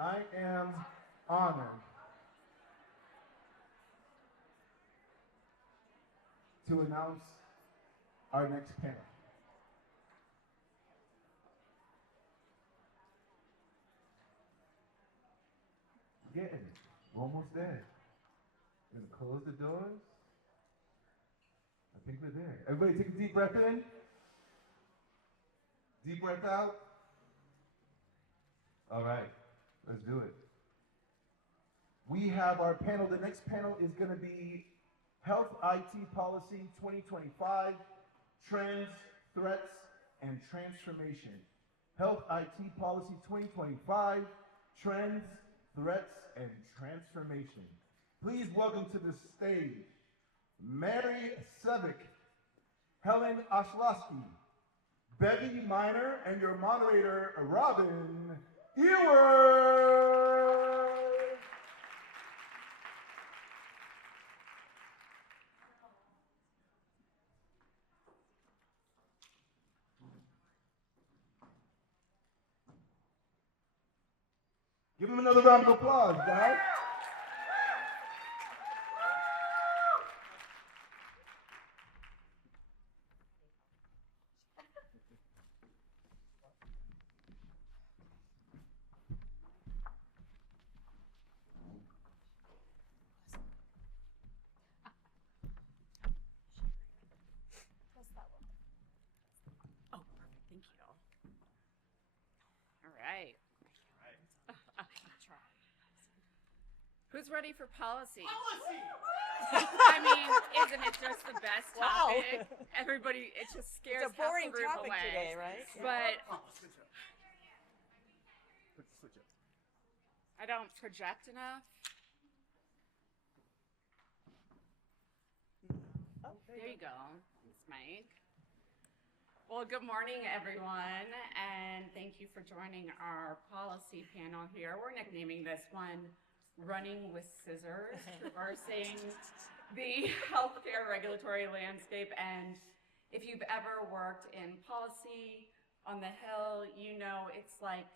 I am honored to announce our next panel. Getting it. We're almost there. We're gonna close the doors. I think we're there. Everybody take a deep breath in. Deep breath out. All right, let's do it. We have our panel. The next panel is going to be Health IT Policy 2025, Trends, Threats, and Transformation. Health IT Policy 2025, Trends, Threats, and Transformation. Please welcome to the stage Mary Sevick, Helen Oshlowski, Bevy Miner, and your moderator, Robin Ewer. Give them another round of applause, guys. Thank you. All right. Who's ready for policy? I mean, isn't it just the best topic? Everybody, it just scares It's a boring half the room topic away. today, right? But Switch up. I don't project enough. Oh, There you go. Thanks, Mike. Well, good morning, everyone, and thank you for joining our policy panel here. We're nicknaming this one Running with Scissors, traversing the healthcare regulatory landscape. And if you've ever worked in policy on the Hill, you know it's like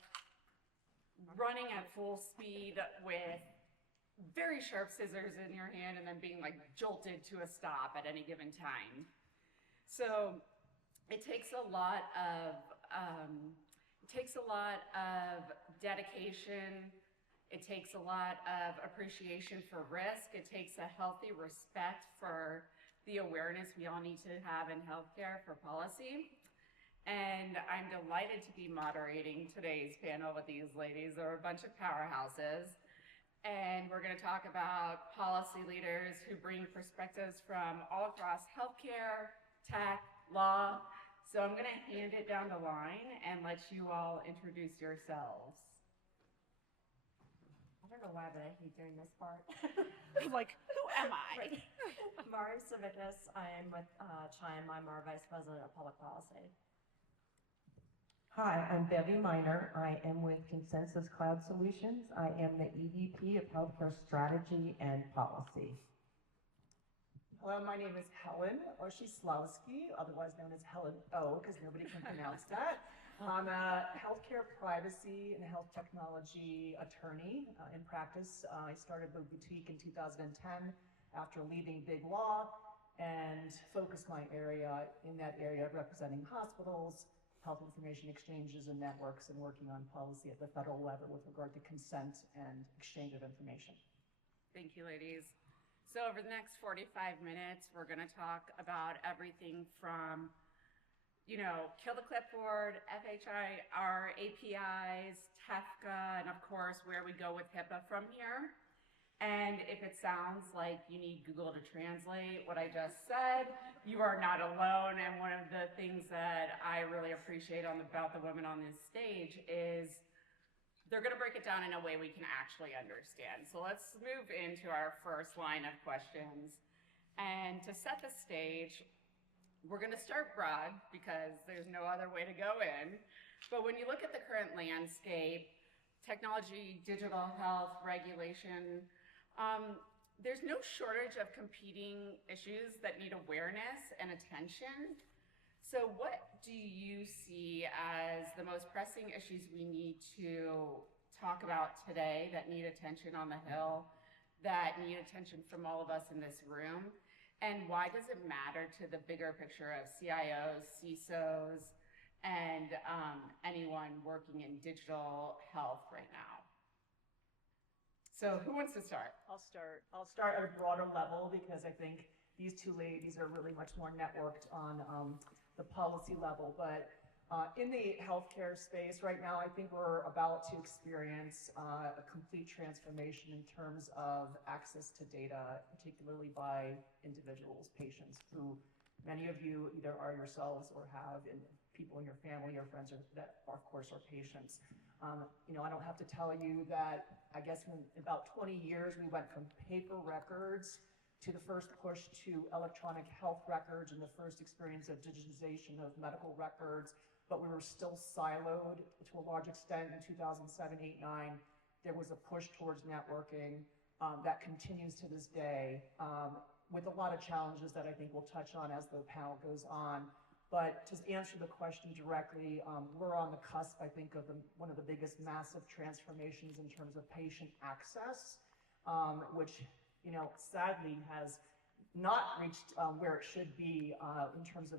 running at full speed with very sharp scissors in your hand and then being like jolted to a stop at any given time. So it takes a lot of dedication. It takes a lot of appreciation for risk. It takes a healthy respect for the awareness we all need to have in healthcare for policy. And I'm delighted to be moderating today's panel with these ladies. They're a bunch of powerhouses. And we're going to talk about policy leaders who bring perspectives from all across healthcare, tech, law. So I'm going to hand it down the line and let you all introduce yourselves. I don't know why, but I hate doing this part. I'm like, who am I? Mari Savickas, I am with Chime. I'm our Vice President of Public Policy. Hi, I'm Bevy Miner. I am with Consensus Cloud Solutions. I am the EVP of Healthcare Strategy and Policy. Hello, my name is Helen Oshislawski, otherwise known as Helen O, because nobody can pronounce that. I'm a healthcare privacy and health technology attorney in practice. I started the boutique in 2010 after leaving big law and focused my area in that area representing hospitals, health information exchanges and networks, and working on policy at the federal level with regard to consent and exchange of information. Thank you, ladies. So over the next 45 minutes, we're going to talk about everything from kill the clipboard, FHIR, APIs, TEFCA, and of course, where we go with HIPAA from here. And if it sounds like you need Google to translate what I just said, you are not alone. And one of the things that I really appreciate about the women on this stage is they're going to break it down in a way we can actually understand. So let's move into our first line of questions. And to set the stage, we're going to start broad because there's no other way to go in. But when you look at the current landscape, technology, digital health, regulation, there's no shortage of competing issues that need awareness and attention. So what do you see as the most pressing issues we need to talk about today that need attention on the Hill, that need attention from all of us in this room? And why does it matter to the bigger picture of CIOs, CISOs, and anyone working in digital health right now? So who wants to start? I'll start. I'll start at a broader level because I think these two ladies are really much more networked on the policy level. But in the healthcare space right now, I think we're about to experience a complete transformation in terms of access to data, particularly by individuals, patients, who many of you either are yourselves or have people in your family or friends that, of course, are patients. I don't have to tell you that I guess in about 20 years, we went from paper records to the first push to electronic health records and the first experience of digitization of medical records, but we were still siloed to a large extent in 2007, 8, 9. There was a push towards networking that continues to this day with a lot of challenges that I think we'll touch on as the panel goes on. But to answer the question directly, we're on the cusp, I think, of one of the biggest massive transformations in terms of patient access, which, sadly has not reached where it should be in terms of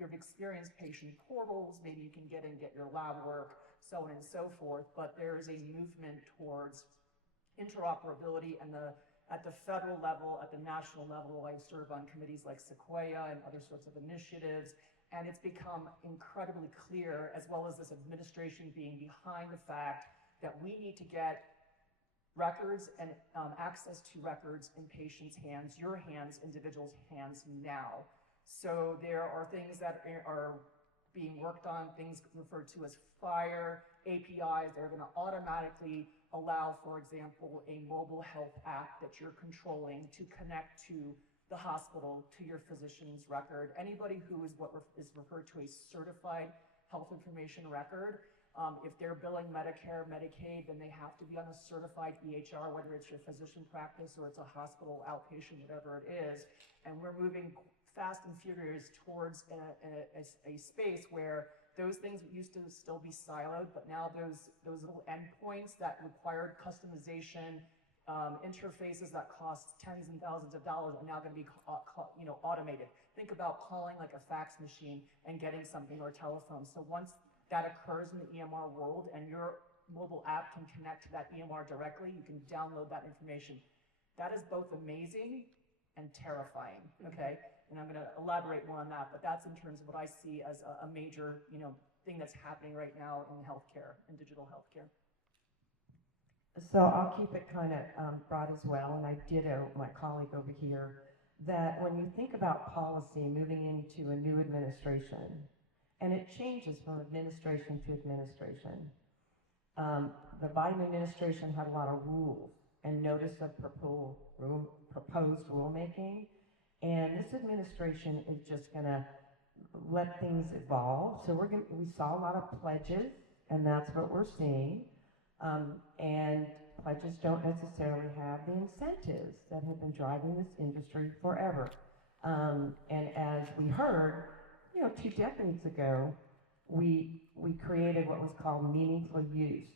you've experienced patient portals, maybe you can get in, get your lab work, so on and so forth. But there is a movement towards interoperability and at the federal level, at the national level. I serve on committees like Sequoia and other sorts of initiatives, and it's become incredibly clear, as well as this administration being behind the fact that we need to get records and access to records in patients' hands, your hands, individuals' hands now. So there are things that are being worked on, things referred to as FHIR APIs that are going to automatically allow, for example, a mobile health app that you're controlling to connect to the hospital, to your physician's record. Anybody who is what is referred to a certified health information record, if they're billing Medicare, Medicaid, then they have to be on a certified EHR, whether it's your physician practice or it's a hospital outpatient, whatever it is. And we're moving fast and furious towards a space where those things used to still be siloed, but now those little endpoints that required customization, interfaces that cost tens and thousands of dollars are now going to be automated. Think about calling like a fax machine and getting something, or a telephone. So once that occurs in the EMR world and your mobile app can connect to that EMR directly, you can download that information. That is both amazing and terrifying, okay? And I'm going to elaborate more on that, but that's in terms of what I see as a major, thing that's happening right now in healthcare, in digital healthcare. So I'll keep it kind of broad as well, and I ditto my colleague over here, that when you think about policy moving into a new administration, and it changes from administration to administration. The Biden administration had a lot of rules and notice of proposed rulemaking, and this administration is just going to let things evolve. So we saw a lot of pledges, and that's what we're seeing. And pledges don't necessarily have the incentives that have been driving this industry forever. And as we heard, 2 decades ago, we created what was called meaningful use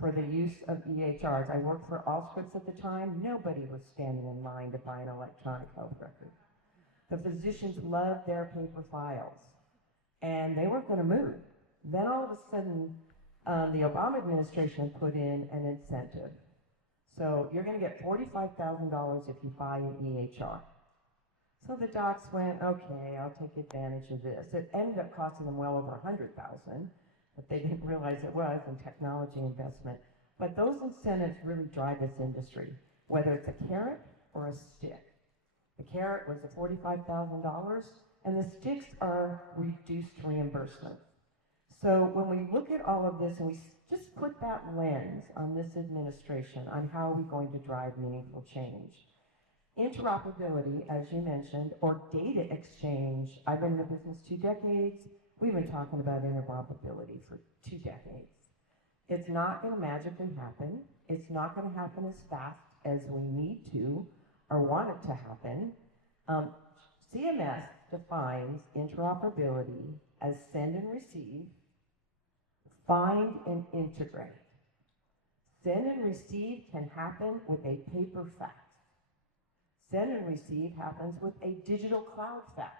for the use of EHRs. I worked for Allscripts at the time. Nobody was standing in line to buy an electronic health record. The physicians loved their paper files, and they weren't going to move. Then all of a sudden, the Obama administration put in an incentive. So you're going to get $45,000 if you buy an EHR. So the docs went, okay, I'll take advantage of this. It ended up costing them well over $100,000, but they didn't realize it was in technology investment. But those incentives really drive this industry, whether it's a carrot or a stick. The carrot was the $45,000, and the sticks are reduced reimbursement. So when we look at all of this and we just put that lens on this administration on how are we going to drive meaningful change, interoperability, as you mentioned, or data exchange. I've been in the business 2 decades. We've been talking about interoperability for 2 decades. It's not going to magically happen. It's not going to happen as fast as we need to or want it to happen. CMS defines interoperability as send and receive, find and integrate. Send and receive can happen with a paper fax. Send and receive happens with a digital cloud fax.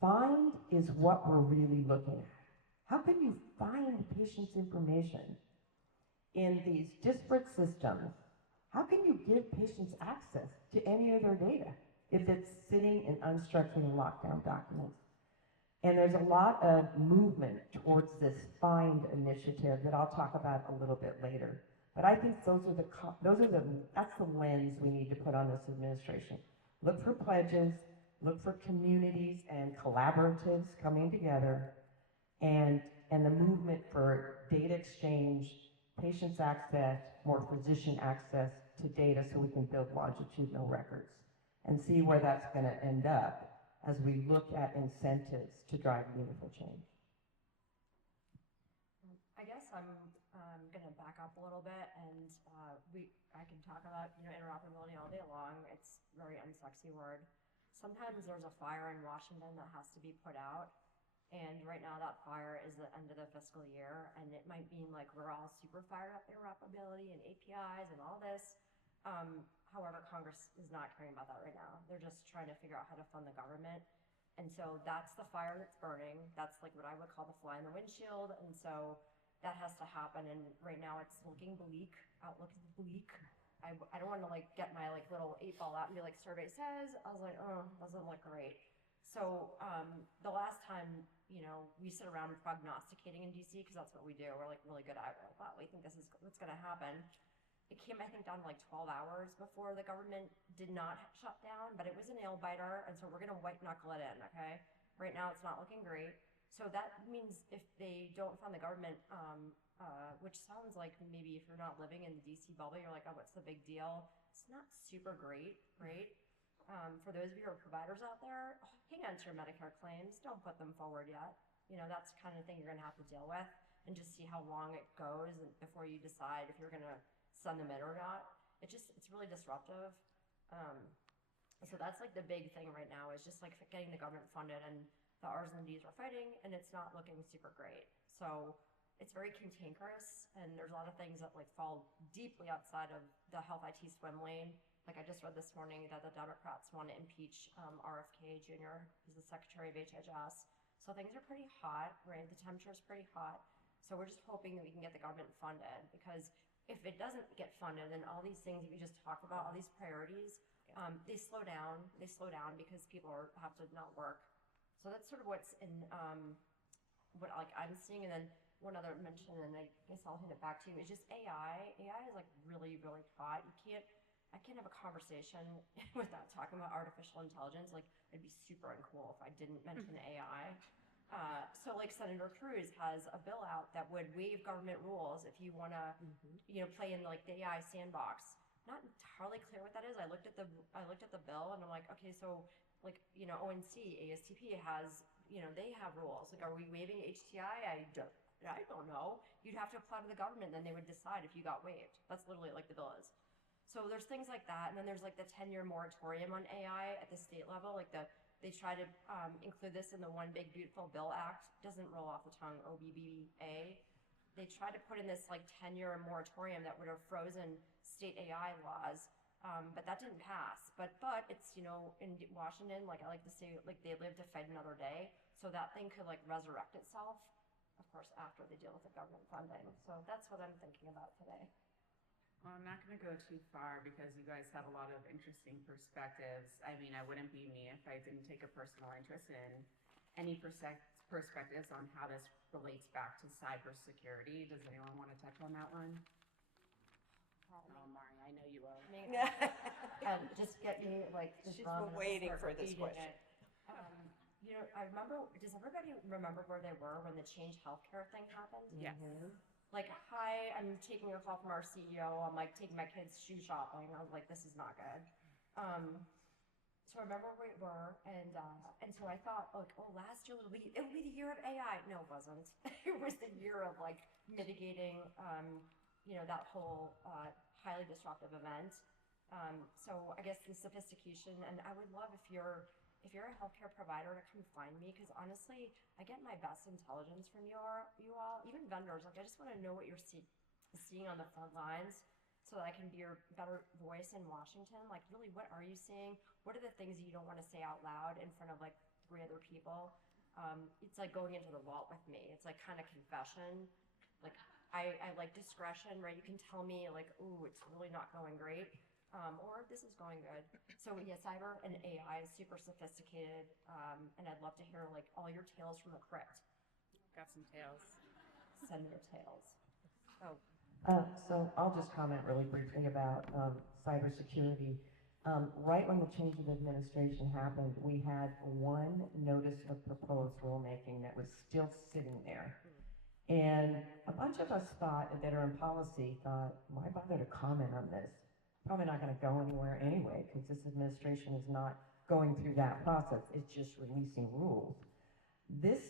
Find is what we're really looking at. How can you find patients' information in these disparate systems? How can you give patients access to any of their data if it's sitting in unstructured and lockdown documents? And there's a lot of movement towards this FIND initiative that I'll talk about a little bit later. But I think that's the lens we need to put on this administration. Look for pledges, look for communities and collaboratives coming together, and the movement for data exchange, patients access, more physician access to data so we can build longitudinal records and see where that's going to end up as we look at incentives to drive meaningful change. I guess I'm going to back up a little bit, and I can talk about interoperability all day long. It's a very unsexy word. Sometimes there's a fire in Washington that has to be put out, and right now that fire is the end of the fiscal year, and it might mean like we're all super fired up interoperability and APIs and all this. However, Congress is not caring about that right now. They're just trying to figure out how to fund the government. And so that's the fire that's burning. That's like what I would call the fly in the windshield. And so that has to happen. And right now it's looking bleak. Outlook is bleak. I don't want to like get my like little 8-ball out and be like, survey says. I was like, oh, doesn't look great. So the last time, we sit around prognosticating in DC, because that's what we do. We're like really good at it. Wow, we think this is what's going to happen. It came, I think, down to like 12 hours before the government did not shut down, but it was a nail biter, and so we're going to white knuckle it in, okay? Right now, it's not looking great. So that means if they don't fund the government, which sounds like maybe if you're not living in the DC bubble, you're like, oh, what's the big deal? It's not super great, right? For those of you who are providers out there, hang on to your Medicare claims. Don't put them forward yet. That's the kind of thing you're going to have to deal with, and just see how long it goes before you decide if you're going to send them in or not. It's really disruptive. So that's like the big thing right now, is just like getting the government funded, and the R's and D's are fighting, and it's not looking super great. So it's very cantankerous, and there's a lot of things that like fall deeply outside of the health IT swim lane. Like I just read this morning that the Democrats want to impeach RFK Jr. He's the Secretary of HHS. So things are pretty hot, right? The temperature is pretty hot. So we're just hoping that we can get the government funded, because if it doesn't get funded, then all these things that we just talked about, all these priorities, they slow down. They slow down because people have to not work. So that's sort of what's in what like I'm seeing. And then one other mention, and I guess I'll hand it back to you, is just AI. AI is like really, really hot. I can't have a conversation without talking about artificial intelligence. Like, it'd be super uncool if I didn't mention AI. So like Senator Cruz has a bill out that would waive government rules if you want to, play in like the AI sandbox. Not entirely clear what that is. I looked at the bill, and I'm like, okay, so like ONC, ASTP has, they have rules. Like, are we waiving HTI? I don't know. You'd have to apply to the government, then they would decide if you got waived. That's literally like the bill is. So there's things like that, and then there's like the 10-year moratorium on AI at the state level. Like they try to include this in the One Big Beautiful Bill Act. Doesn't roll off the tongue, OBBA. They tried to put in this like 10-year moratorium that would have frozen state AI laws, but that didn't pass. But it's in Washington, like I like to say, like they live to fight another day. So that thing could like resurrect itself, of course, after they deal with the government funding. So that's what I'm thinking about today. Well, I'm not going to go too far because you guys have a lot of interesting perspectives. I mean, I wouldn't be me if I didn't take a personal interest in any perspectives on how this relates back to cybersecurity. Does anyone want to touch on that one? Oh, Mari, I know you will. Just get me like. She's been waiting for this question. I remember. Does everybody remember where they were when the Change Healthcare thing happened? Yes. Mm-hmm. Like, hi, I'm taking a call from our CEO. I'm like taking my kids shoe shopping. I was like, this is not good. So I remember where we were, and so I thought, like, oh, last year it will be the year of AI. No, it wasn't. It was the year of like mitigating, that whole highly disruptive event. So I guess the sophistication, and I would love if you're a healthcare provider to come find me, because honestly, I get my best intelligence from you all, even vendors. Like, I just want to know what you're seeing on the front lines so that I can be your better voice in Washington. Like, really, what are you seeing? What are the things you don't want to say out loud in front of like 3 other people? It's like going into the vault with me. It's like kind of confession. Like, I like discretion, right? You can tell me like, ooh, it's really not going great. Or this is going good. So yeah, cyber and AI is super sophisticated, and I'd love to hear like all your tales from the crypt. Got some tales. Send your tales. Oh, So I'll just comment really briefly about cybersecurity. Right when the change of administration happened, we had one notice of proposed rulemaking that was still sitting there. And a bunch of us that are in policy thought, why bother to comment on this? Probably not going to go anywhere anyway, because this administration is not going through that process. It's just releasing rules. This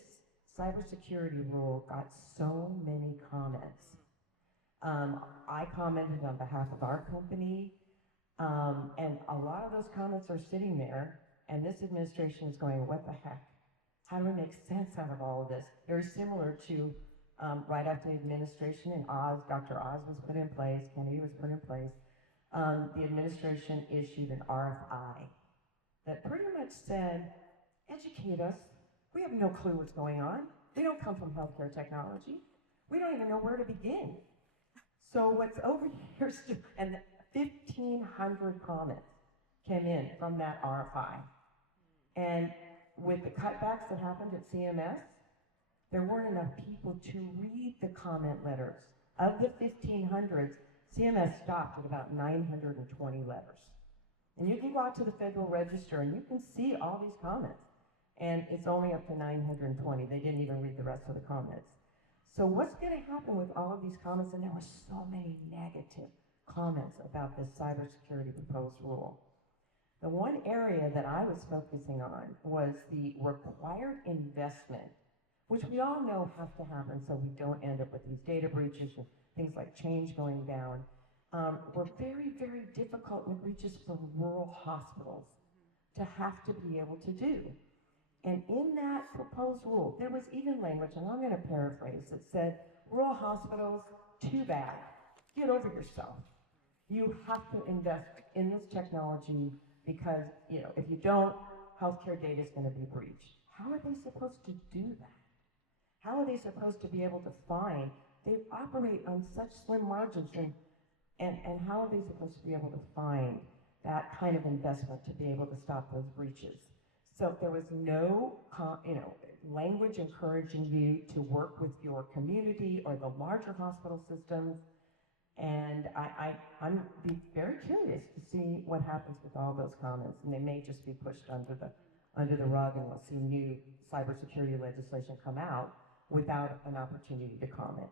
cybersecurity rule got so many comments. I commented on behalf of our company, and a lot of those comments are sitting there, and this administration is going, what the heck? How do we make sense out of all of this? Very similar to right after the administration and Dr. Oz was put in place, Kennedy was put in place, the administration issued an RFI that pretty much said, educate us. We have no clue what's going on. We don't come from healthcare technology. We don't even know where to begin. So what's over here, and 1,500 comments came in from that RFI. And with the cutbacks that happened at CMS, there weren't enough people to read the comment letters. Of the 1,500, CMS stopped at about 920 letters. And you can go out to the Federal Register and you can see all these comments. And it's only up to 920. They didn't even read the rest of the comments. So what's going to happen with all of these comments? And there were so many negative comments about this cybersecurity proposed rule. The one area that I was focusing on was the required investment, which we all know has to happen so we don't end up with these data breaches and things like change going down, were very, very difficult and reaches for rural hospitals to have to be able to do. And in that proposed rule, there was even language, and I'm going to paraphrase, that said, rural hospitals, too bad, get over yourself. You have to invest in this technology because, you know, if you don't, healthcare data is going to be breached. How are they supposed to do that? How are they supposed to be able to find? They operate on such slim margins, and how are they supposed to be able to find that kind of investment to be able to stop those breaches? So there was no, language encouraging you to work with your community or the larger hospital systems. And I'm be very curious to see what happens with all those comments, and they may just be pushed under the rug, and we'll see new cybersecurity legislation come out without an opportunity to comment.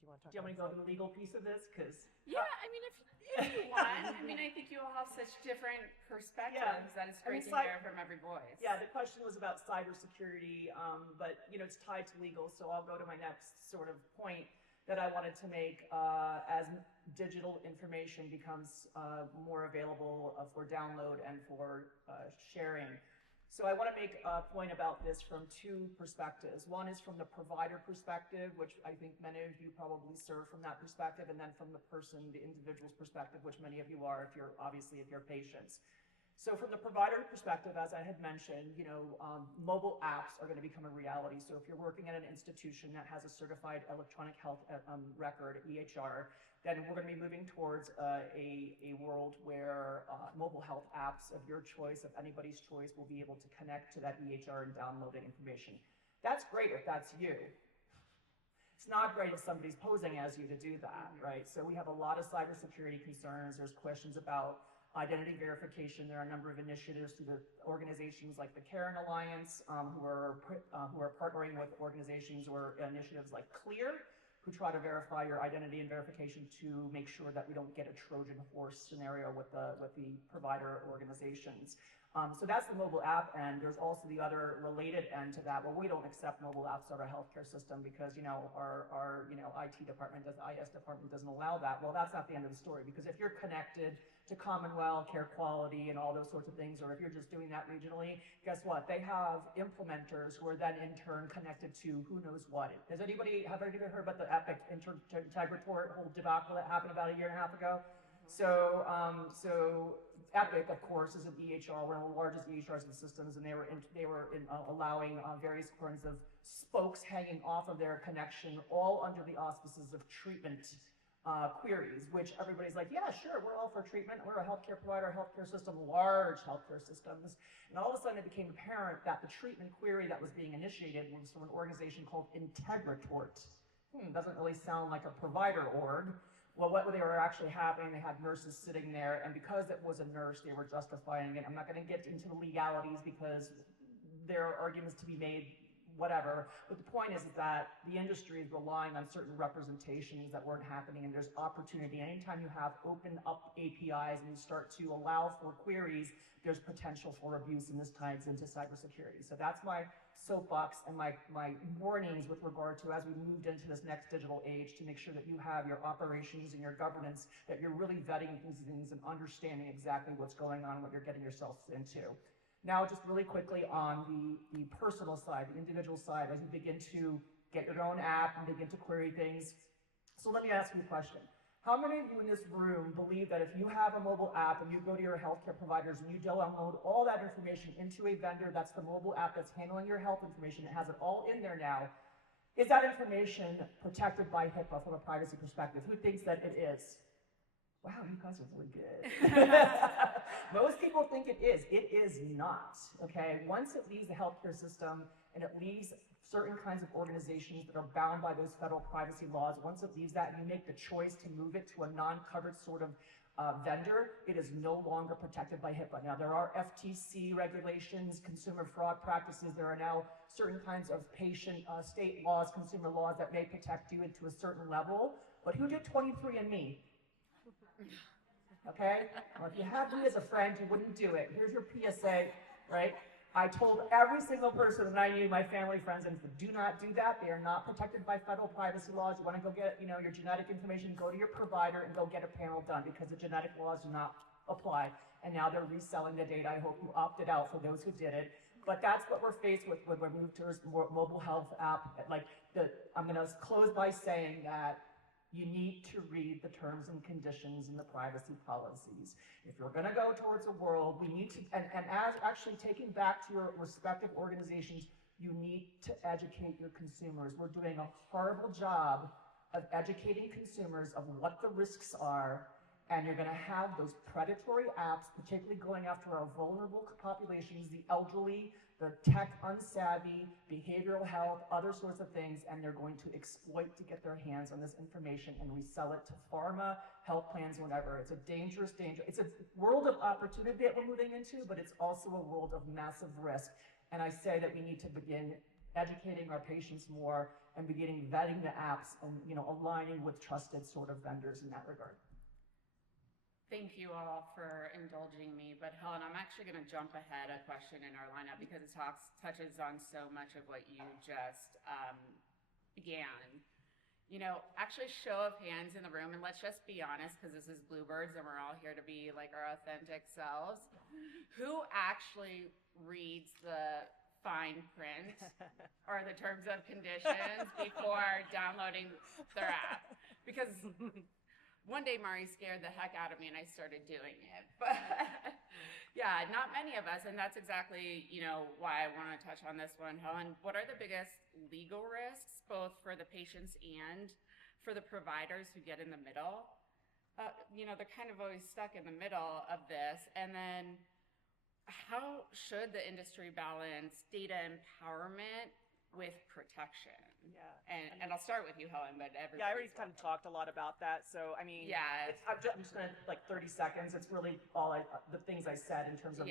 Do you want me to go to the legal piece of this? Because Yeah, I mean, if you want, I mean, I think you all have such different perspectives that it's great to hear from every voice. yeah, the question was about cybersecurity, but it's tied to legal, so I'll go to my next sort of point that I wanted to make as digital information becomes more available for download and for sharing. So I want to make a point about this from two perspectives. One is from the provider perspective, which I think many of you probably serve from that perspective, and then from the individual's perspective, which many of you are if you're patients. So from the provider perspective, as I had mentioned, mobile apps are going to become a reality. So if you're working at an institution that has a certified electronic health record, EHR, then we're going to be moving towards a world where mobile health apps of your choice, of anybody's choice, will be able to connect to that EHR and download the information. That's great if that's you. It's not great if somebody's posing as you to do that, right? So we have a lot of cybersecurity concerns. There's questions about identity verification. There are a number of initiatives through the organizations like the Karen Alliance, who are partnering with organizations or initiatives like Clear, who try to verify your identity and verification to make sure that we don't get a Trojan horse scenario with the provider organizations. So that's the mobile app, and there's also the other related end to that. Well, we don't accept mobile apps at our healthcare system because our IT department, IS department doesn't allow that. Well, that's not the end of the story, because if you're connected to Commonwealth, care quality, and all those sorts of things, or if you're just doing that regionally, guess what? They have implementers who are then in turn connected to who knows what. Have anybody heard about the Epic Integrator whole debacle that happened about a year and a half ago? So Epic, of course, is an EHR, one of the largest EHRs and systems, and they were allowing various kinds of spokes hanging off of their connection, all under the auspices of treatment queries, which everybody's like, yeah, sure, we're all for treatment. We're a healthcare provider, healthcare system, large healthcare systems. And all of a sudden it became apparent that the treatment query that was being initiated was from an organization called Integratort. Doesn't really sound like a provider org. Well, what they were actually happening, they had nurses sitting there, and because it was a nurse, they were justifying it. I'm not going to get into the legalities because there are arguments to be made, whatever. But the point is that the industry is relying on certain representations that weren't happening, and there's opportunity. Anytime you have open up APIs and you start to allow for queries, there's potential for abuse, and this ties into cybersecurity. So that's my soapbox and my warnings with regard to, as we moved into this next digital age, to make sure that you have your operations and your governance, that you're really vetting these things and understanding exactly what's going on, what you're getting yourself into. Now, just really quickly on the personal side, the individual side, as you begin to get your own app and begin to query things. So let me ask you a question. How many of you in this room believe that if you have a mobile app and you go to your healthcare providers and you download all that information into a vendor that's the mobile app that's handling your health information, it has it all in there now, is that information protected by HIPAA from a privacy perspective? Who thinks that it is? Wow, you guys are really good. Most people think it is. It is not, okay? Once it leaves the healthcare system and it leaves certain kinds of organizations that are bound by those federal privacy laws, once it leaves that and you make the choice to move it to a non-covered sort of vendor, it is no longer protected by HIPAA. Now, there are FTC regulations, consumer fraud practices. There are now certain kinds of patient state laws, consumer laws that may protect you to a certain level. But who did 23andMe? Okay? Well, if you had me as a friend, you wouldn't do it. Here's your PSA, right? I told every single person that I knew, my family, friends, and do not do that. They are not protected by federal privacy laws. You want to go get, your genetic information, go to your provider and go get a panel done because the genetic laws do not apply. And now they're reselling the data. I hope you opted out for those who did it. But that's what we're faced with when we move towards more mobile health app. I'm going to close by saying that you need to read the terms and conditions and the privacy policies. If you're going to go towards a world, we need to, and as actually taking back to your respective organizations, you need to educate your consumers. We're doing a horrible job of educating consumers of what the risks are, and you're going to have those predatory apps, particularly going after our vulnerable populations, the elderly, the tech unsavvy, behavioral health, other sorts of things, and they're going to exploit to get their hands on this information and resell it to pharma, health plans, whatever. It's a dangerous. It's a world of opportunity that we're moving into, but it's also a world of massive risk. And I say that we need to begin educating our patients more and beginning vetting the apps and aligning with trusted sort of vendors in that regard. Thank you all for indulging me, but Helen, I'm actually going to jump ahead a question in our lineup because it touches on so much of what you just began. Actually show of hands in the room, and let's just be honest because this is Bluebirds and we're all here to be like our authentic selves. Who actually reads the fine print or the terms of conditions before downloading their app? Because one day Mari scared the heck out of me and I started doing it. But yeah, not many of us, and that's exactly, why I want to touch on this one. Helen, what are the biggest legal risks, both for the patients and for the providers who get in the middle? They're kind of always stuck in the middle of this. And then how should the industry balance data empowerment with protection? Yeah. And I'll start with you, Helen, but everybody. Yeah, I already kind of talked a lot about that. So, I'm just going to, 30 seconds. It's really all the things I said in terms of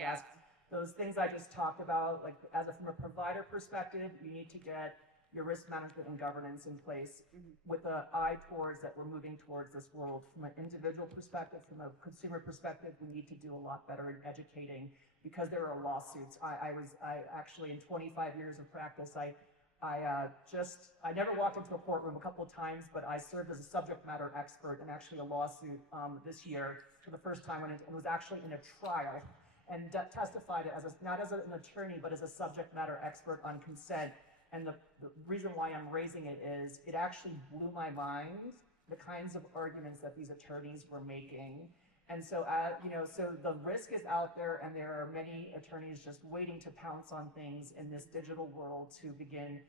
those things I just talked about. Like, from a provider perspective, you need to get your risk management and governance in place with an eye towards that we're moving towards this world. From an individual perspective, from a consumer perspective, we need to do a lot better in educating because there are lawsuits. I actually, in 25 years of practice, I I never walked into a courtroom, a couple of times, but I served as a subject matter expert in actually a lawsuit this year for the first time when it was actually in a trial, and testified as not as an attorney, but as a subject matter expert on consent. And the reason why I'm raising it is it actually blew my mind, the kinds of arguments that these attorneys were making. And so, so the risk is out there, and there are many attorneys just waiting to pounce on things in this digital world to begin,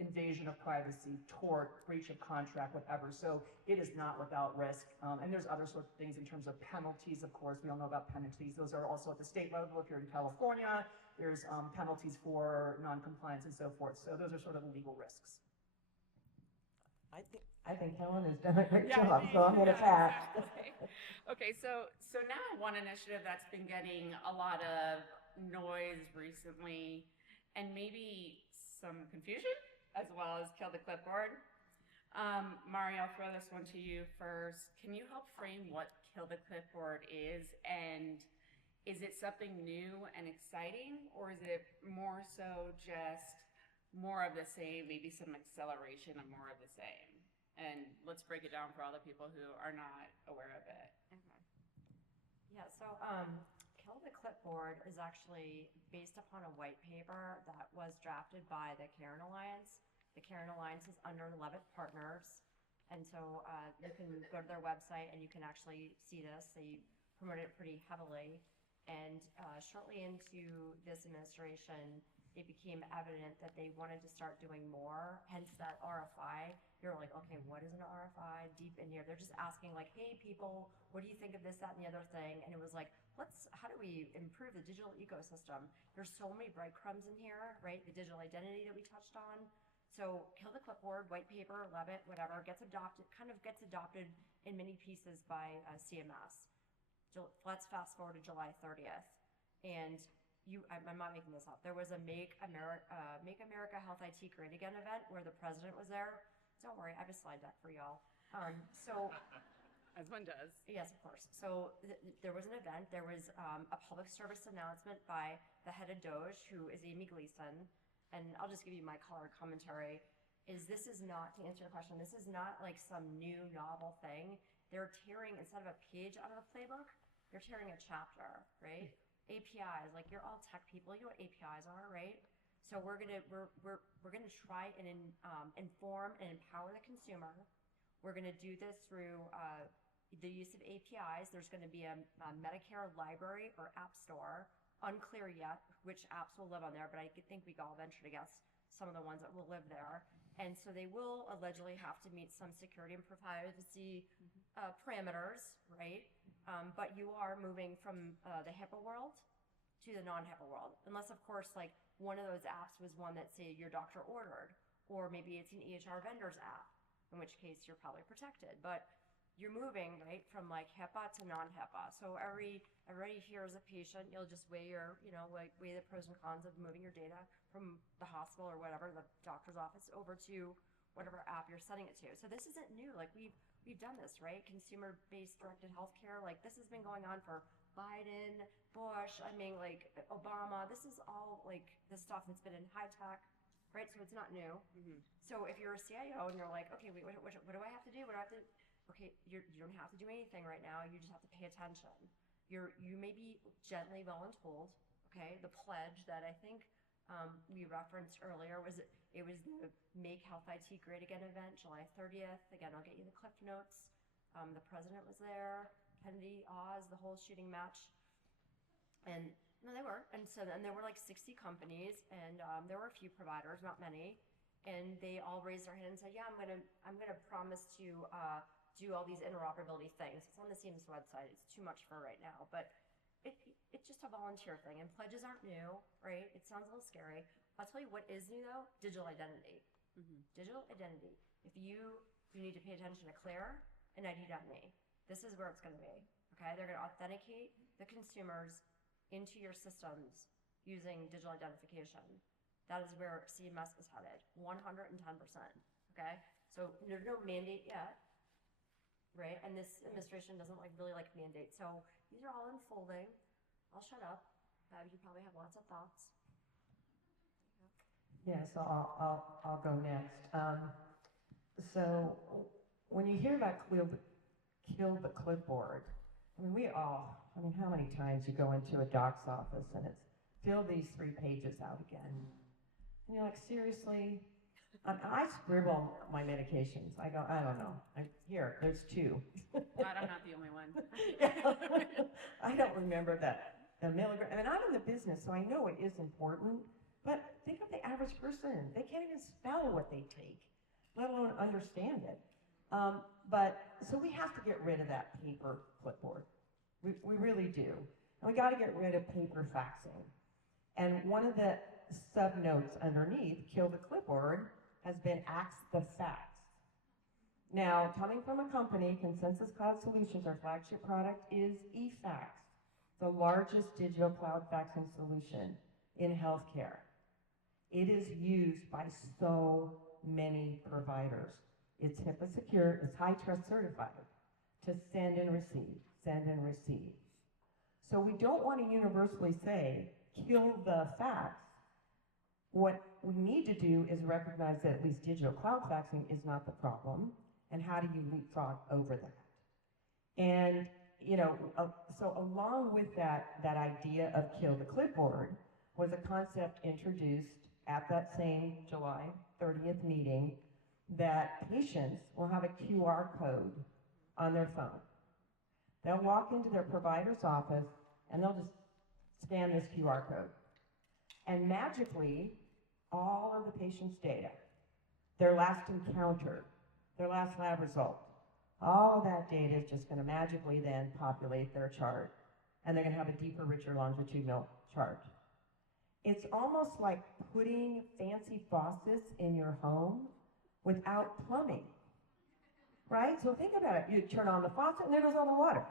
invasion of privacy, tort, breach of contract, whatever. So it is not without risk. And there's other sorts of things in terms of penalties, of course. We all know about penalties. Those are also at the state level. If you're in California, there's penalties for non-compliance and so forth. So those are sort of the legal risks. I think Helen has done a great job, so I'm going to pass. Exactly. Okay, so now one initiative that's been getting a lot of noise recently, and maybe some confusion, as well as Kill the Clipboard. Mari, I'll throw this one to you first. Can you help frame what Kill the Clipboard is, and is it something new and exciting, or is it more so just more of the same, maybe some acceleration of more of the same? And let's break it down for all the people who are not aware of it. Okay. Yeah, so Kill the Clipboard is actually based upon a white paper that was drafted by the Karen Alliance. The Karen Alliance is under Levitt Partners, and so you can go to their website and you can actually see this. They promote it pretty heavily. And shortly into this administration, it became evident that they wanted to start doing more, hence that RFI. You're like, okay, what is an RFI? Deep in here, they're just asking like, hey people, what do you think of this, that, and the other thing? And it was like, how do we improve the digital ecosystem? There's so many breadcrumbs in here, right? The digital identity that we touched on. So Kill the Clipboard, white paper, Levitt, whatever, gets adopted in many pieces by CMS. Let's fast forward to July 30th. And I'm not making this up. There was a Make America Health IT Great Again event where the president was there. Don't worry, I have a slide deck for y'all. As one does. Yes, of course. So there was an event. There was a public service announcement by the head of DOJ, who is Amy Gleason. And I'll just give you my color commentary. This is not, to answer your question, this is not like some new novel thing. They're tearing, instead of a page out of the playbook, they're tearing a chapter, right? APIs, like you're all tech people, you know what APIs are, right? So we're gonna try and inform and empower the consumer. We're gonna do this through the use of APIs. There's gonna be a Medicare library or app store. Unclear yet which apps will live on there, but I think we can all venture to guess some of the ones that will live there. And so they will allegedly have to meet some security and privacy parameters, right? But you are moving from the HIPAA world to the non-HIPAA world. Unless, of course, like one of those apps was one that, say, your doctor ordered, or maybe it's an EHR vendor's app, in which case you're probably protected. But you're moving, right, from like HIPAA to non-HIPAA. So everybody here as a patient, you'll just weigh weigh the pros and cons of moving your data from the hospital or whatever, the doctor's office, over to whatever app you're sending it to. So this isn't new. Like we've done this, right? Consumer-based directed healthcare. Like this has been going on for Biden, Bush, like Obama. This is all like the stuff that's been in high tech, right? So it's not new. Mm-hmm. So if you're a CIO and you're like, okay, wait, what do I have to do? Okay, you don't have to do anything right now. You just have to pay attention. You may be gently voluntold. Okay, the pledge that I think we referenced earlier was the Make Health IT Great Again event, July 30th. Again, I'll get you the cliff notes. The president was there, Kennedy, Oz, the whole shooting match, and no, they were. And so then there were like 60 companies, and there were a few providers, not many, and they all raised their hand and said, "Yeah, I'm gonna promise to do all these interoperability things." It's on the CMS website. It's too much for right now, but it's just a volunteer thing, and pledges aren't new, right? It sounds a little scary. I'll tell you what is new though: digital identity. Mm-hmm. Digital identity. If you need to pay attention to Claire and ID.me. This is where it's going to be. Okay, they're going to authenticate the consumers into your systems using digital identification. That is where CMS is headed, 110%. Okay, so there's no mandate yet, right? And this administration doesn't really like mandates. So these are all unfolding. I'll shut up. You probably have lots of thoughts. Yeah, so I'll go next. So when you hear about kill the clipboard, I mean, how many times you go into a doc's office and it's fill these 3 pages out again. And you're like, seriously? I scribble my medications. I go, I don't know. There's 2. Glad I'm not the only one. Yeah. I don't remember the milligram. I mean, I'm in the business, so I know it is important. But think of the average person. They can't even spell what they take, let alone understand it. So we have to get rid of that paper clipboard. We really do. And we got to get rid of paper faxing. And one of the sub-notes underneath, kill the clipboard, has been axe the fax. Now, coming from a company, Consensus Cloud Solutions, our flagship product is eFax, the largest digital cloud faxing solution in healthcare. It is used by so many providers. It's HIPAA secure, it's high trust certified to send and receive, send and receive. So we don't want to universally say, kill the fax. What we need to do is recognize that at least digital cloud faxing is not the problem, and how do you leapfrog over that? And, so along with that idea of kill the clipboard was a concept introduced at that same July 30th meeting that patients will have a QR code on their phone. They'll walk into their provider's office and they'll just scan this QR code. And magically, all of the patient's data, their last encounter, their last lab result, all of that data is just going to magically then populate their chart. And they're going to have a deeper, richer, longitudinal chart. It's almost like putting fancy faucets in your home without plumbing, right? So think about it. You turn on the faucet and there goes all the water.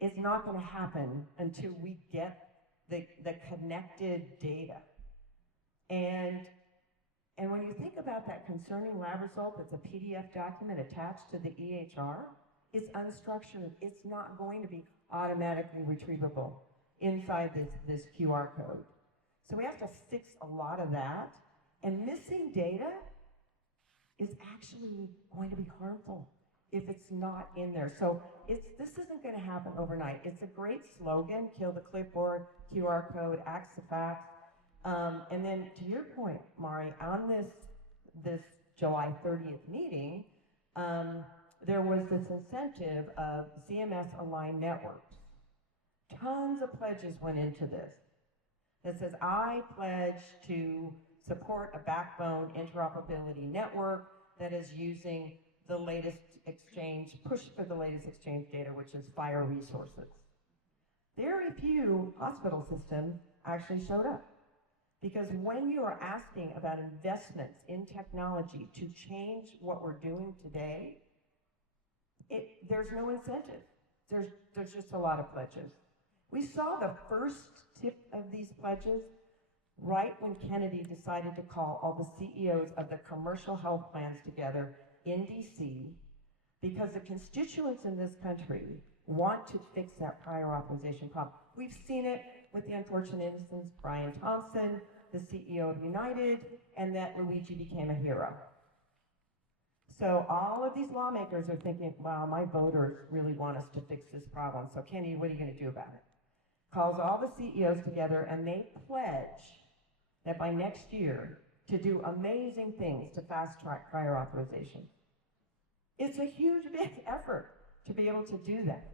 It's not going to happen until we get the connected data. And when you think about that concerning lab result that's a PDF document attached to the EHR, it's unstructured. It's not going to be automatically retrievable inside this QR code. So we have to fix a lot of that. And missing data is actually going to be harmful if it's not in there. So this isn't going to happen overnight. It's a great slogan, kill the clipboard, QR code, axe the fax. And then to your point, Mari, on this July 30th meeting, there was this incentive of CMS aligned networks. Tons of pledges went into this that says, I pledge to support a backbone interoperability network that is using the latest exchange, push for the latest exchange data, which is FHIR resources. Very few hospital systems actually showed up. Because when you are asking about investments in technology to change what we're doing today, there's no incentive. There's just a lot of pledges. We saw the first tip of these pledges right when Kennedy decided to call all the CEOs of the commercial health plans together in DC, because the constituents in this country want to fix that prior authorization problem. We've seen it with the unfortunate instance, Brian Thompson, the CEO of United, and that Luigi became a hero. So all of these lawmakers are thinking, wow, my voters really want us to fix this problem. So Kennedy, what are you going to do about it? Calls all the CEOs together and they pledge that by next year to do amazing things to fast track prior authorization. It's a huge, big effort to be able to do that.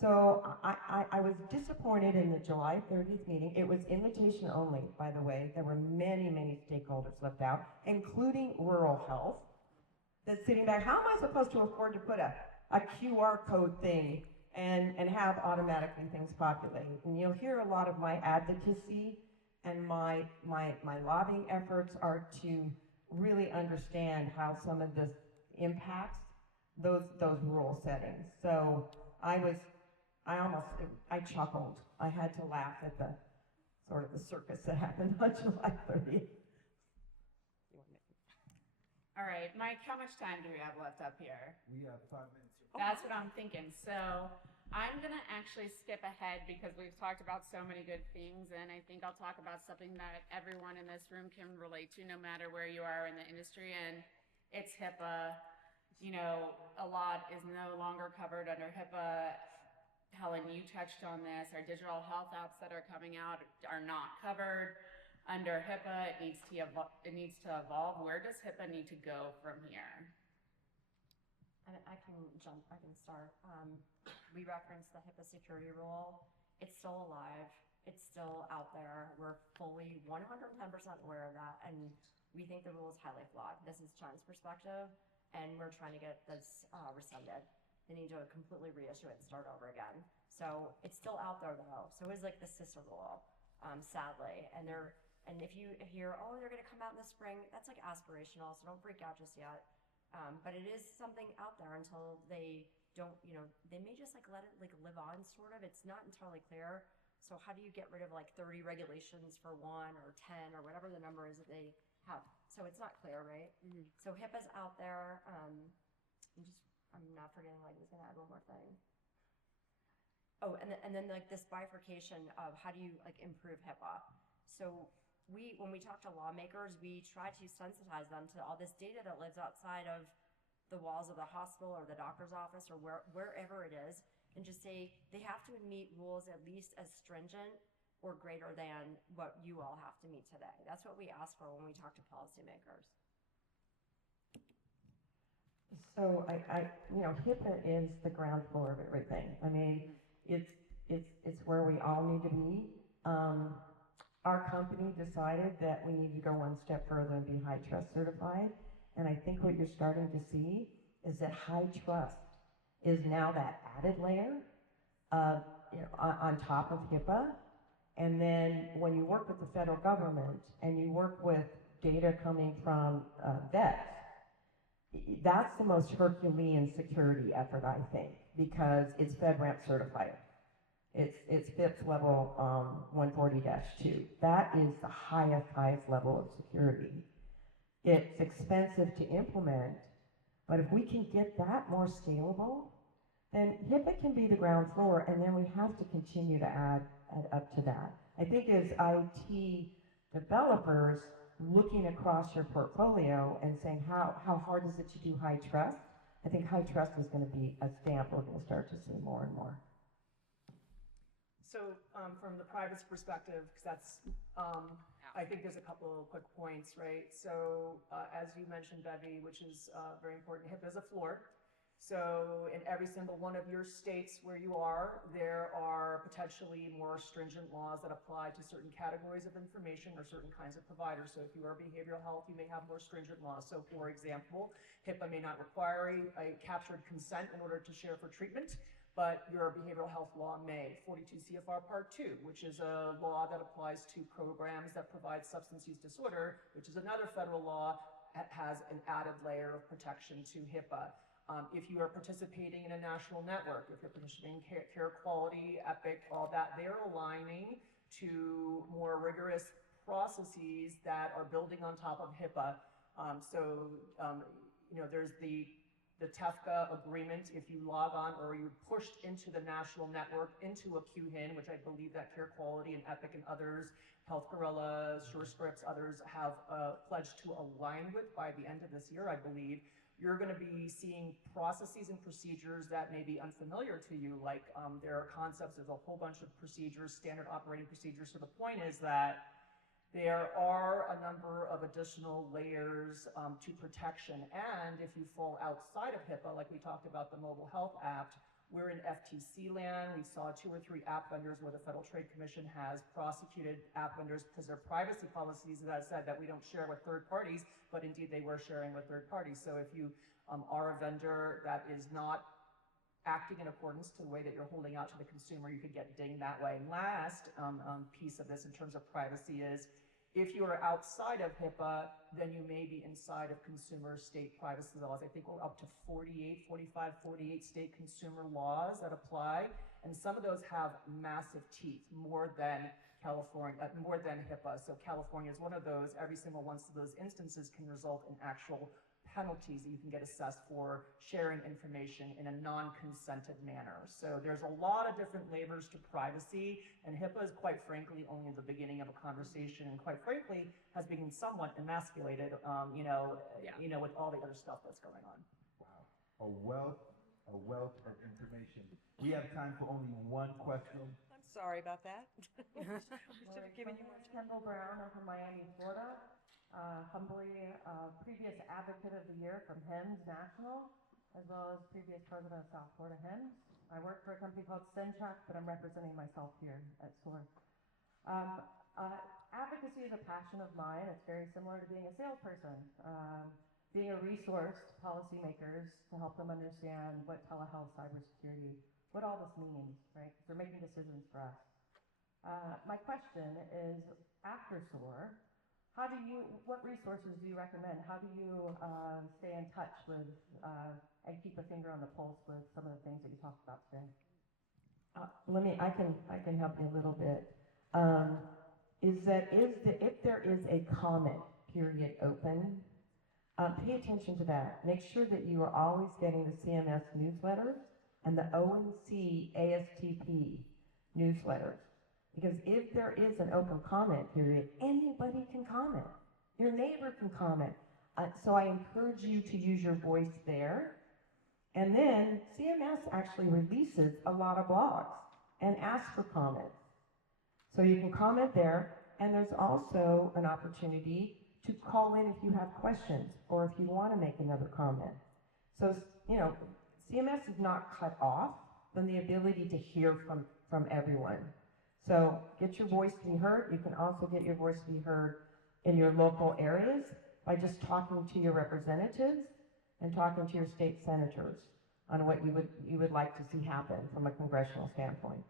So I was disappointed in the July 30th meeting. It was invitation only, by the way. There were many, many stakeholders left out, including rural health, that's sitting back. How am I supposed to afford to put a QR code thing and have automatically things populate? And you'll hear a lot of my advocacy and my lobbying efforts are to really understand how some of this impacts those rural settings. So I chuckled. I had to laugh at the sort of the circus that happened on July 30th. All right, Mike, how much time do we have left up here? We have 5 minutes here. That's what I'm thinking. So I'm going to actually skip ahead because we've talked about so many good things, and I think I'll talk about something that everyone in this room can relate to no matter where you are in the industry, and it's HIPAA. You know, a lot is no longer covered under HIPAA. Helen, you touched on this. Our digital health apps that are coming out are not covered under HIPAA. It needs to evolve. Where does HIPAA need to go from here? I can start. We referenced the HIPAA security rule. It's still alive. It's still out there. We're fully 110% aware of that, and we think the rule is highly flawed. This is Chen's perspective, and we're trying to get this rescinded. They need to completely reissue it and start over again. So it's still out there though. So it's like the sister rule, sadly. And if you hear, oh, they're going to come out in the spring, that's like aspirational. So don't freak out just yet. But it is something out there until they don't, they may just like let it like live on sort of. It's not entirely clear. So how do you get rid of like 30 regulations for one or 10 or whatever the number is that they have? So it's not clear, right? Mm-hmm. So HIPAA's out there. I'm not forgetting, like, I was going to add one more thing. Oh, and then like this bifurcation of how do you like improve HIPAA? So when we talk to lawmakers, we try to sensitize them to all this data that lives outside of the walls of the hospital or the doctor's office or wherever it is, and just say they have to meet rules at least as stringent or greater than what you all have to meet today. That's what we ask for when we talk to policymakers. So HIPAA is the ground floor of everything. I mean, it's where we all need to be. Our company decided that we need to go one step further and be high trust certified. And I think what you're starting to see is that high trust is now that added layer on top of HIPAA. And then when you work with the federal government and you work with data coming from vets, that's the most Herculean security effort, I think, because it's FedRAMP certified. It's FIPS level 140-2. That is the highest level of security. It's expensive to implement, but if we can get that more scalable, then HIPAA can be the ground floor, and then we have to continue to add up to that. I think as IT developers, looking across your portfolio and saying how hard is it to do high trust, I think high trust is going to be a stamp we're going to start to see more and more. So from the privacy perspective, because that's, I think there's a couple of quick points, right? So as you mentioned, Bevy, which is very important, HIPAA is a floor. So in every single one of your states where you are, there are potentially more stringent laws that apply to certain categories of information or certain kinds of providers. So if you are behavioral health, you may have more stringent laws. So for example, HIPAA may not require a captured consent in order to share for treatment, but your behavioral health law may. 42 CFR Part 2, which is a law that applies to programs that provide substance use disorder, which is another federal law, has an added layer of protection to HIPAA. If you are participating in a national network, if you're participating in care quality, EPIC, all that, they're aligning to more rigorous processes that are building on top of HIPAA. There's the TEFCA agreement. If you log on or you're pushed into the national network, into a QHIN, which I believe that Care Quality and EPIC and others, Health Gorilla, SureScripts, others have pledged to align with by the end of this year, I believe, you're going to be seeing processes and procedures that may be unfamiliar to you. Like there are concepts, there's a whole bunch of procedures, standard operating procedures. So the point is that there are a number of additional layers to protection. And if you fall outside of HIPAA, like we talked about the Mobile Health Act, we're in FTC land. We saw 2 or 3 app vendors where the Federal Trade Commission has prosecuted app vendors because their privacy policies that said that we don't share with third parties, but indeed they were sharing with third parties. So if you are a vendor that is not acting in accordance to the way that you're holding out to the consumer, you could get dinged that way. And last piece of this in terms of privacy is, if you are outside of HIPAA, then you may be inside of consumer state privacy laws. I think we're up to 48 state consumer laws that apply, and some of those have massive teeth, more than California, more than HIPAA. So California is one of those. Every single one of those instances can result in actual penalties that you can get assessed for sharing information in a non-consented manner. So there's a lot of different flavors to privacy, and HIPAA is quite frankly only the beginning of a conversation, and quite frankly has been somewhat emasculated, with all the other stuff that's going on. Wow, a wealth of information. We have time for only one question. I'm sorry about that. We should have given you more time. Kendall Brown, I'm from Miami, Florida. Humbly, previous Advocate of the Year from HEMS National, as well as previous President of South Florida HEMS. I work for a company called Centrac, but I'm representing myself here at SOAR. Advocacy is a passion of mine. It's very similar to being a salesperson. Being a resource to policymakers to help them understand what telehealth, cybersecurity, what all this means, right? They're making decisions for us. My question is, after SOAR, what resources do you recommend? How do you stay in touch with and keep a finger on the pulse with some of the things that you talked about today? I can help you a little bit. If there is a comment period open, pay attention to that. Make sure that you are always getting the CMS newsletters and the ONC ASTP newsletters. Because if there is an open comment period, anybody can comment. Your neighbor can comment. So I encourage you to use your voice there. And then CMS actually releases a lot of blogs and asks for comments. So you can comment there, and there's also an opportunity to call in if you have questions or if you want to make another comment. So, CMS is not cut off from the ability to hear from everyone. So get your voice to be heard. You can also get your voice to be heard in your local areas by just talking to your representatives and talking to your state senators on what you would like to see happen from a congressional standpoint.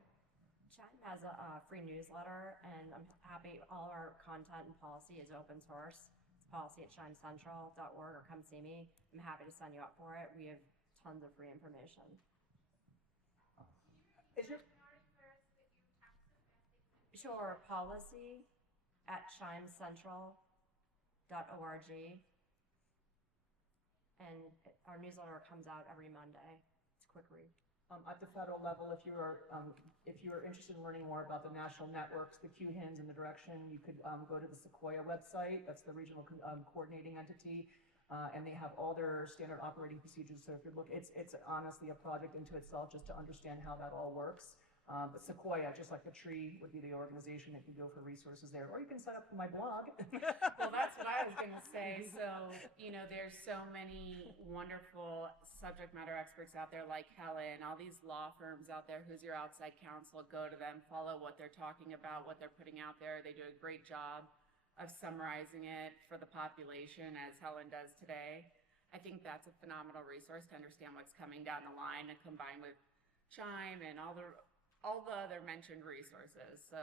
Chime has a free newsletter, and I'm happy all our content and policy is open source. It's policy@shinecentral.org, or come see me. I'm happy to sign you up for it. We have tons of free information. Is your Sure, policy@shinecentral.org. And our newsletter comes out every Monday. It's a quick read. At the federal level, if you are interested in learning more about the national networks, the QHINs, and the direction, you could go to the Sequoia website. That's the regional coordinating entity, and they have all their standard operating procedures. So if you look, it's honestly a project into itself just to understand how that all works. But Sequoia, just like the tree, would be the organization that you go for resources there. Or you can sign up for my blog. Well, that's what I was going to say. So, there's so many wonderful subject matter experts out there like Helen, all these law firms out there. Who's your outside counsel? Go to them, follow what they're talking about, what they're putting out there. They do a great job of summarizing it for the population, as Helen does today. I think that's a phenomenal resource to understand what's coming down the line, and combined with Chime and all the other mentioned resources. So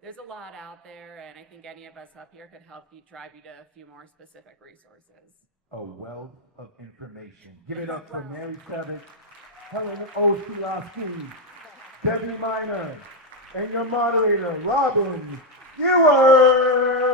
there's a lot out there, and I think any of us up here could help you, drive you to a few more specific resources. A wealth of information. Give it up for Mary Savage, Helen O. Slowski, Debbie Minor, and your moderator, Robin Ewer.